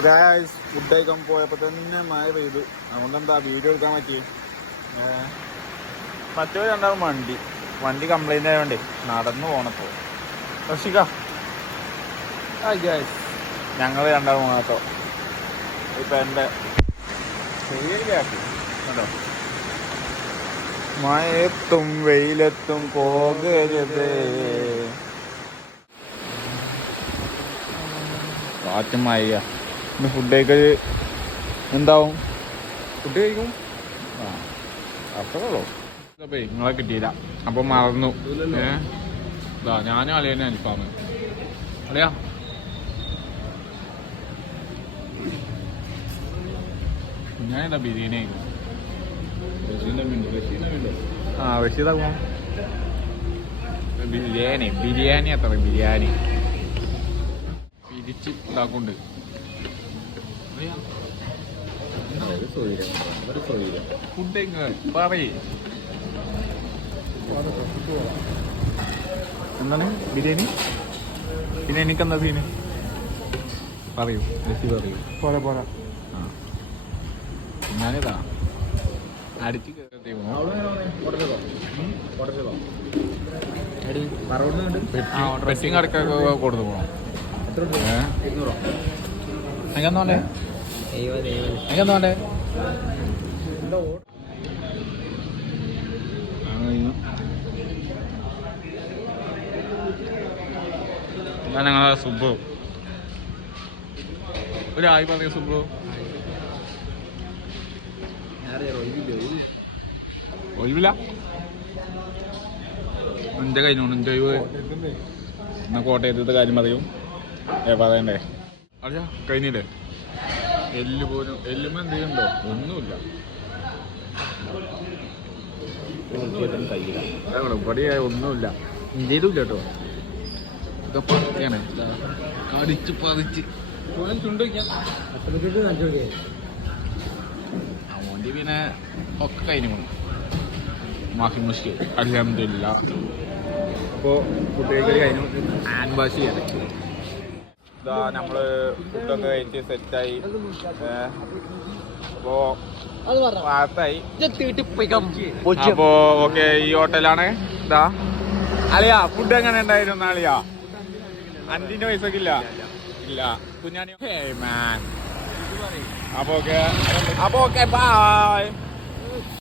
Food കഴിക്കാൻ പോയപ്പോ തന്നെ മഴ പെയ്തു. അതുകൊണ്ട് എന്താ വീഡിയോ എടുക്കാൻ പറ്റി മറ്റോ രണ്ടാവും വണ്ടി. വണ്ടി കംപ്ലൈന്റ് ആയതുകൊണ്ടേ നടന്നു പോണപ്പോ. റഷിക. ഞങ്ങൾ രണ്ടാവും പോണത്തോ ഇപ്പൊ എന്റെ കേട്ടോ മഴയത്തും വെയിലത്തും പോകരുത്. കാറ്റും മഴ ഇന്ന് ഫുഡ് കഴിക്കൽ എന്താവും? ഫുഡ് കഴിക്കും. ആ അത്രേ ഉള്ളൂ അപ്പേ നിങ്ങളെ കിട്ടിയില്ല. അപ്പൊ മറന്നു. ഏ? ഇതാ ഞാനും അളിയനെ അൽഫാമ്. അളിയാ. ഞാനിതാ ബിരിയാണി ആയിരുന്നു ആ റഷീദാകുമോ ബിരിയാണി. ബിരിയാണി അത്ര ബിരിയാണി. പിരിച്ച് പറയേ എന്താണ്? ബിരിയാണി? പിന്നെ എനിക്കെന്താ സീന് പറയൂ. രസി പറയൂ. പോരാ പോരാ. ആ. ഞാനിതാ അടിച്ച് കയറി പെറ്റിങ് അടക്കൊക്കെ കൊടുത്തു പോകണം. എങ്ങനെ ഞാൻ ഞങ്ങളെ സുബു ഒരു ആയി പറയ സുബു ഒഴിവില്ല. എന്റെ കഴിഞ്ഞോണ്ട് എന്റെ ഒഴിവ്. എന്നാ കോട്ടയത്തെ കാര്യം പറയും. ഏ പറയണ്ടേ? അല്ല കഴിഞ്ഞില്ലേ? എല്ല് പോലും എല്ലുമ എന്തെയ്യുണ്ടോ ഒന്നുമില്ല. പടിയായ ഒന്നുമില്ല. ഇന്ത്യയിലും ഇല്ല കേട്ടോ. ഇതൊക്കെ കടിച്ച് പറിച്ച്. അവന്റെ പിന്നെ ഒക്കെ കഴിഞ്ഞു മാഫി മുഷ്കി അലഹമില്ല അപ്പോൾ കുട്ടികൾക്ക് കഴിഞ്ഞു. ഹാൻഡ് വാഷ് ഇതാ നമ്മൾ ഫുഡൊക്കെ കഴിച്ച് സെറ്റായി. അപ്പോ അപ്പോ ഓക്കെ ഈ ഹോട്ടലാണ്. ഇതാ. അളിയാ ഫുഡ് എങ്ങനെ ഉണ്ടായിരുന്നു അളിയാ? അഞ്ചിന്റെ പൈസക്ക് ഇല്ല? ഇല്ല. കുഞ്ഞാണി മാൻ അപ്പൊ ഓക്കെ. അപ്പൊ ഓക്കെ ബൈ